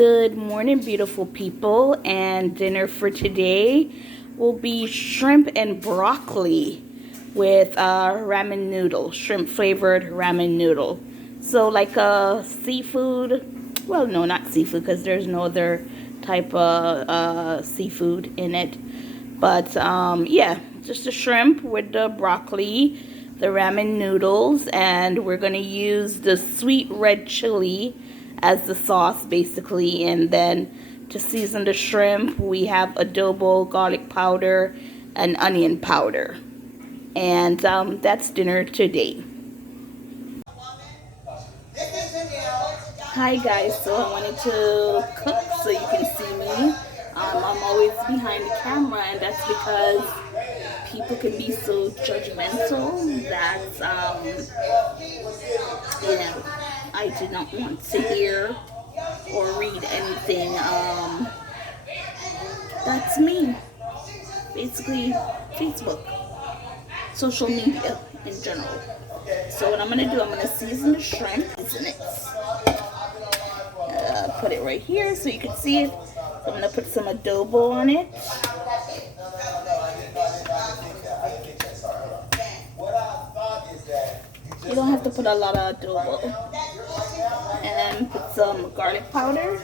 Good morning, beautiful people, and dinner for today will be shrimp and broccoli with ramen noodle, shrimp flavored ramen noodle. So like a seafood, well, no, not seafood because there's no other type of seafood in it. But yeah, just a shrimp with the broccoli, the ramen noodles, and we're going to use the sweet red chili as the sauce basically. And then to season the shrimp, we have adobo, garlic powder, and onion powder. And that's dinner today. Hi guys, so I wanted to cook so you can see me. I'm always behind the camera, and that's because people can be so judgmental that you know, I do not want to hear or read anything that's me. Basically, Facebook, social media in general. So what I'm gonna do, I'm gonna season the shrimp, season it. Put it right here so you can see it. So I'm gonna put some adobo on it. You don't have to put a lot of adobo. And then put some garlic powder.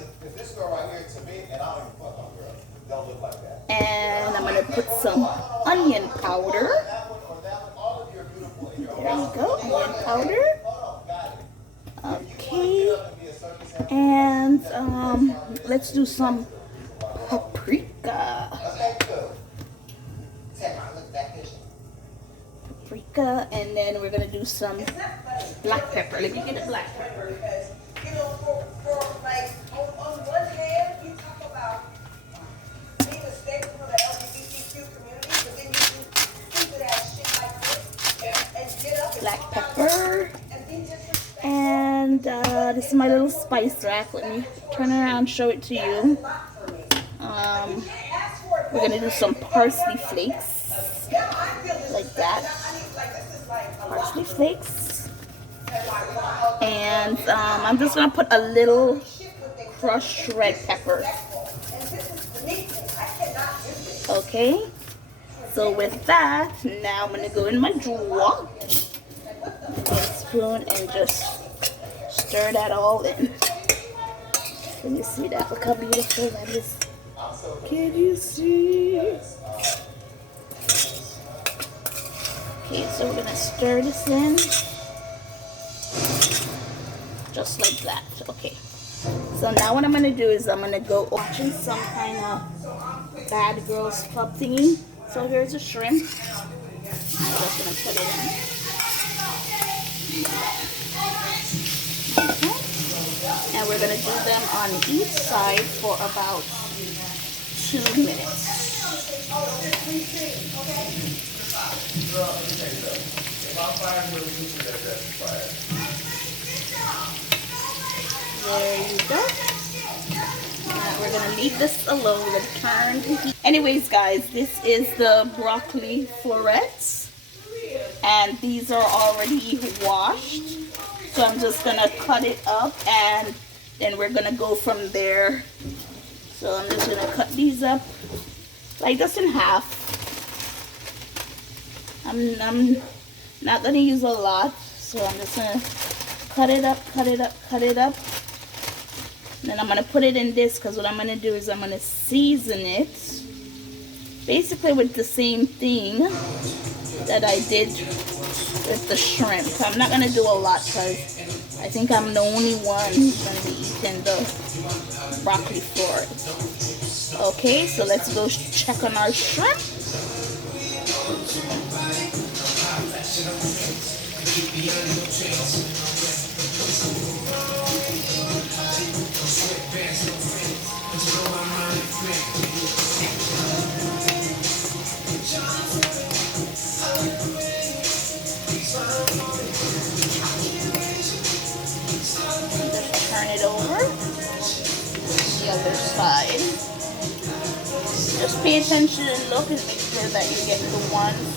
And I'm gonna put some onion powder. There you go, onion powder. Okay. And let's do some paprika. Paprika, and then we're gonna do some black pepper. Let me get a black pepper. You know, for like on one hand, you talk about being a staple for the LGBTQ community, but then you do stupid ass shit like this and get up. Black pepper. And this is my little spice rack. Let me turn around and show it to you. We're gonna do some parsley flakes, like that. Parsley flakes. And I'm just gonna put a little crushed red pepper. Okay. So with that, now I'm gonna go in my drawer. Spoon and just stir that all in. Can you see that? Look how beautiful that is. Can you see? Okay, so we're gonna stir this in just like that. Okay, so now what I'm gonna do is I'm gonna go watching some kind of Bad Girls Club thingy. So here's a shrimp. I'm just gonna put it in. Okay. And we're going to do them on each side for about 2 minutes. There you go. Now we're going to leave this alone. We're going to turn to heat. Anyways, guys, this is the broccoli florets. And these are already washed. So I'm just going to cut it up and then we're going to go from there. So I'm just going to cut these up like this in half. I'm not going to use a lot. So I'm just going to cut it up, cut it up, cut it up. And then I'm going to put it in this because what I'm going to do is I'm going to season it. Basically with the same thing that I did with the shrimp. I'm not going to do a lot because I think I'm the only one who's going to be eating the broccoli floret. Okay, so let's go check on our shrimp. Turn it over the other side. Just pay attention and look and make sure that you get the ones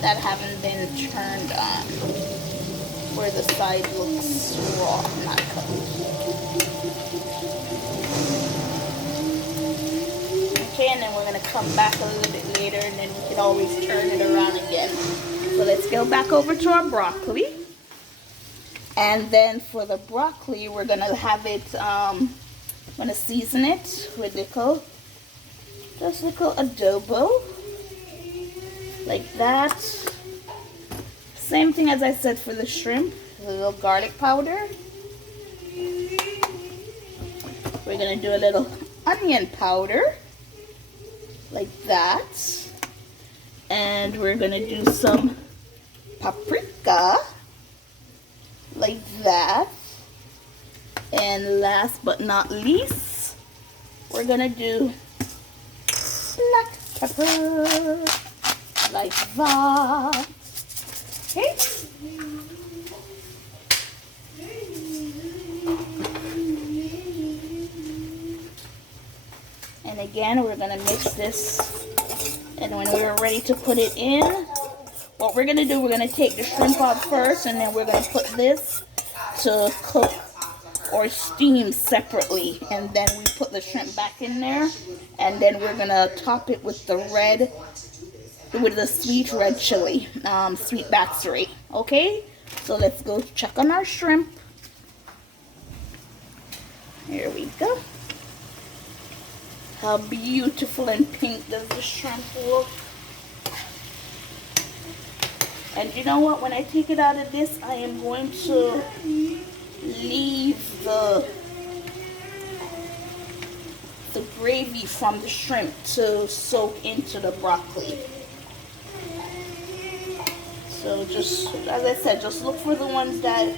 that haven't been turned on, where the side looks raw, not cooked. come back a little bit later, and then we can always turn it around again. So let's go back over to our broccoli. And then for the broccoli, we're gonna have it, I'm gonna season it with just little adobo, like that. Same thing as I said for the shrimp, a little garlic powder. We're gonna do a little onion powder, like that. And we're gonna do some paprika, like that. And last but not least, we're gonna do black pepper, like that. Okay. And again, we're gonna mix this, and when we're ready to put it in, what we're gonna do, we're gonna take the shrimp off first, and then we're gonna put this to cook or steam separately, and then we put the shrimp back in there, and then we're gonna top it with the sweet red chili, sweet batsuri. Okay, so let's go check on our shrimp. Here we go. How beautiful and pink does the shrimp look? And you know what? When I take it out of this, I am going to leave the gravy from the shrimp to soak into the broccoli. So just, as I said, just look for the ones that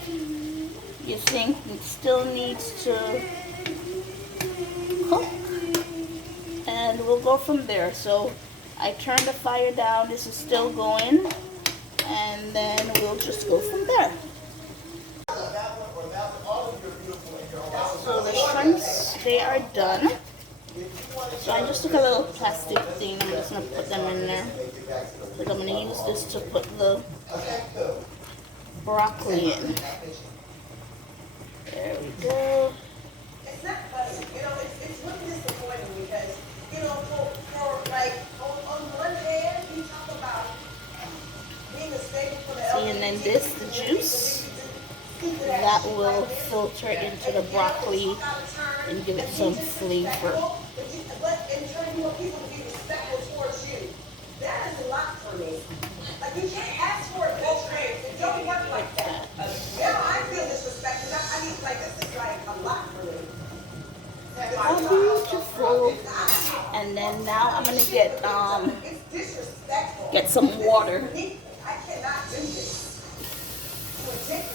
you think still needs to cook, and we'll go from there. So I turned the fire down, this is still going, and then we'll just go from there. So the shrimps, they are done. So I just took a little plastic thing, I'm just going to put them in there. Like I'm going to use this to put the broccoli in. There we go. It's not funny, you know, it's really disappointing because, you know, for like, on one hand, we talk about being a staple for the See, and then this, the juice, that will filter into the broccoli and give it some flavor. But in turn, you want people to be respectful towards you. That is a lot for me. Like, you can't ask for it both ways. It don't work like that. Now I feel disrespected. I mean, like, this is like a lot for me. How beautiful. And then now I'm gonna get some water I cannot do this.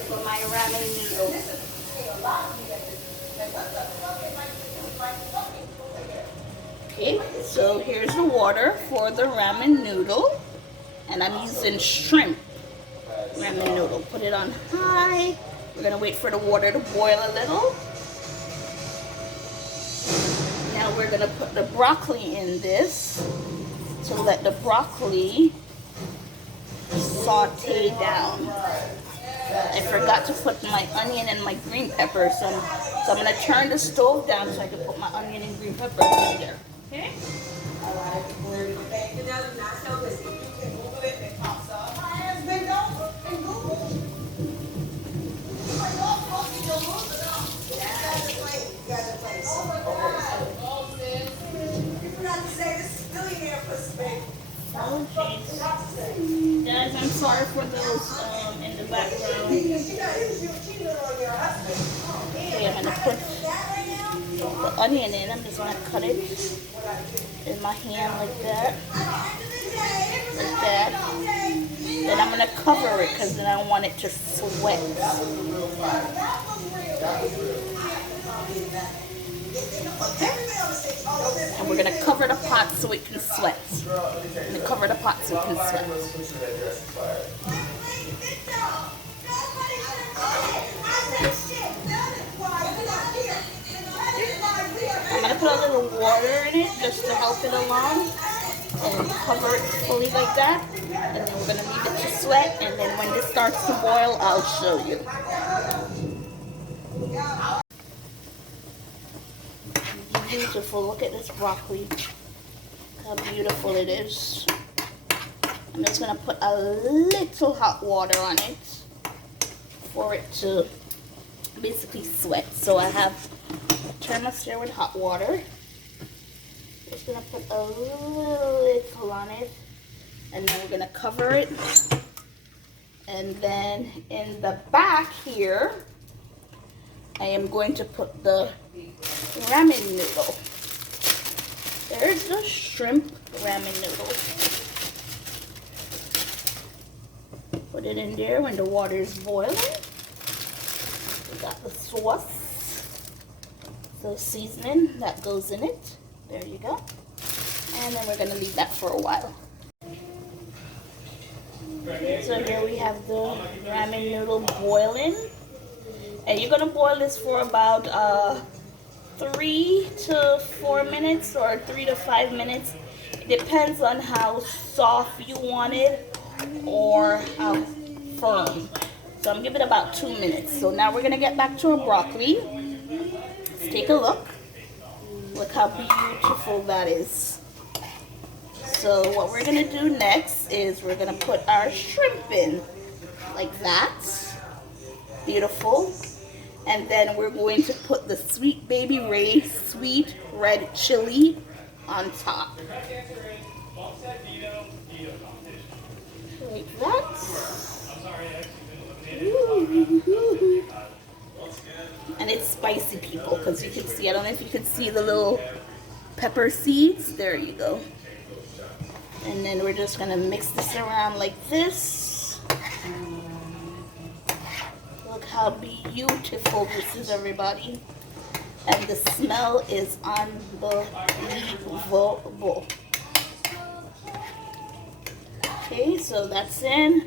for my ramen noodles. Okay, so here's the water for the ramen noodle, and I'm using shrimp ramen noodle. Put it on high. We're gonna wait for the water to boil a little. Now we're gonna put the broccoli in this to let the broccoli saute down. I forgot to put my onion and my green peppers, so I'm gonna turn the stove down so I can put my onion and green peppers in there. Okay? Oh jeez. Guys, I'm sorry for those in the background. Okay, I'm gonna put the onion in. I'm just gonna cut it in my hand like that. Like that. Then I'm gonna cover it because then I want it to sweat. Okay. And we're gonna cover the pot so it can sweat. I'm gonna cover the pot so it can sweat. I'm gonna put a little water in it just to help it along, and cover it fully like that. And then we're gonna leave it to sweat. And then when this starts to boil, I'll show you. Beautiful. Look at this broccoli. Look how beautiful it is. I'm just gonna put a little hot water on it for it to basically sweat. So I have thermostat with hot water. Just gonna put a little on it, and then we're gonna cover it. And then in the back here, I am going to put the ramen noodle. There's the shrimp ramen noodle. Put it in there when the water is boiling. We got the sauce, the seasoning that goes in it. There you go. And then we're gonna leave that for a while. Okay, so here we have the ramen noodle boiling. And you're gonna boil this for about 3 to 4 minutes or 3 to 5 minutes. It depends on how soft you want it or how firm. So I'm giving it about 2 minutes. So now we're gonna get back to our broccoli. Let's take a look. Look how beautiful that is. So what we're gonna do next is we're gonna put our shrimp in like that. Beautiful. And then we're going to put the Sweet Baby Ray's sweet red chili on top. Like that. Ooh. And it's spicy, people, because you can see, I don't know if you can see the little pepper seeds. There you go. And then we're just gonna mix this around like this. Look how beautiful this is, everybody. And the smell is unbelievable. Okay, so that's in.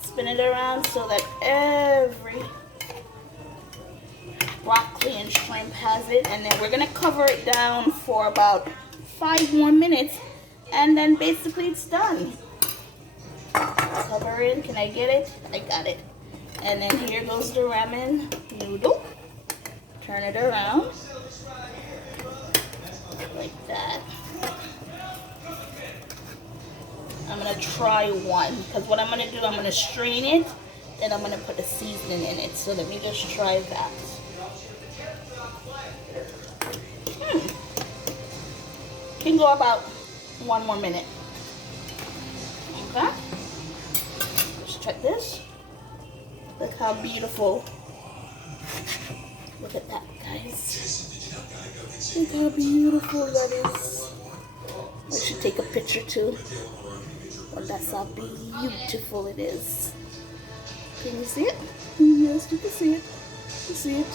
Spin it around so that every broccoli and shrimp has it. And then we're gonna cover it down for about 5 more minutes. And then basically it's done. Cover it. Can I get it? I got it. And then here goes the ramen noodle. Turn it around. Like that. I'm going to try one. Because what I'm going to do, I'm going to strain it. Then I'm going to put the seasoning in it. So let me just try that. Can go about 1 more minute. Okay. Let's check this. Look how beautiful. Look at that, guys. Look how beautiful that is. I should take a picture too. Well, that's how beautiful it is. Can you see it? Yes, you can see it. You see it.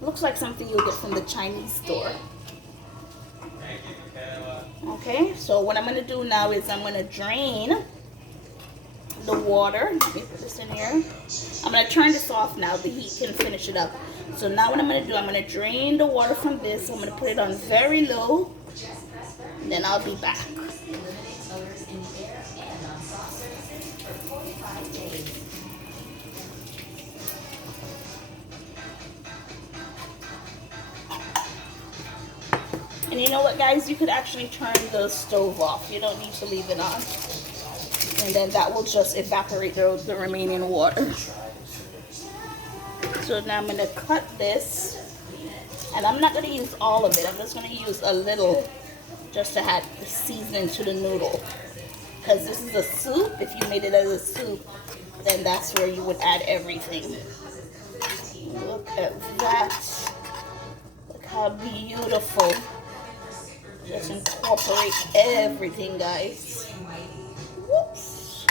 Looks like something you'll get from the Chinese store. Okay, so what I'm going to do now is I'm going to drain the water. Let me put this in here. I'm going to turn this off now. The heat can finish it up. So now what I'm going to do, I'm going to drain the water from this. I'm going to put it on very low. And then I'll be back. And you know what, guys? You could actually turn the stove off. You don't need to leave it on. And then that will just evaporate the remaining water. So now I'm going to cut this. And I'm not going to use all of it. I'm just going to use a little just to add the seasoning to the noodle. Because this is a soup. If you made it as a soup, then that's where you would add everything. Look at that. Look how beautiful. Just incorporate everything, guys. Whoops.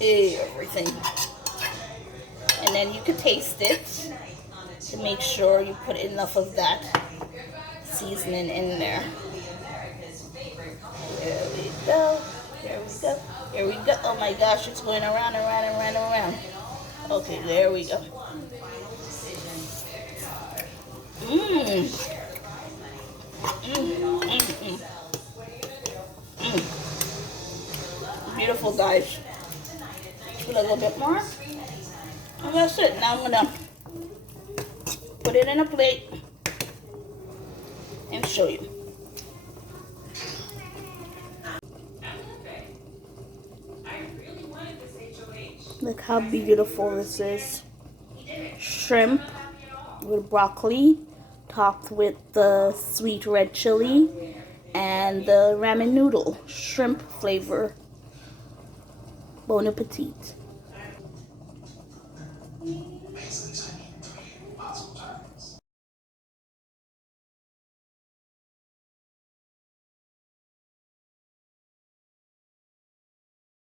Everything. And then you can taste it to make sure you put enough of that seasoning in there. There we go. There we go. There we go. Oh my gosh, it's going around and around and around and around. Okay, there we go. Mmm. Beautiful, guys. Put a little bit more. And that's it. Now I'm gonna put it in a plate and show you. Look how beautiful this is. Shrimp with broccoli, topped with the sweet red chili, and the ramen noodle, shrimp flavor. Bon appetit.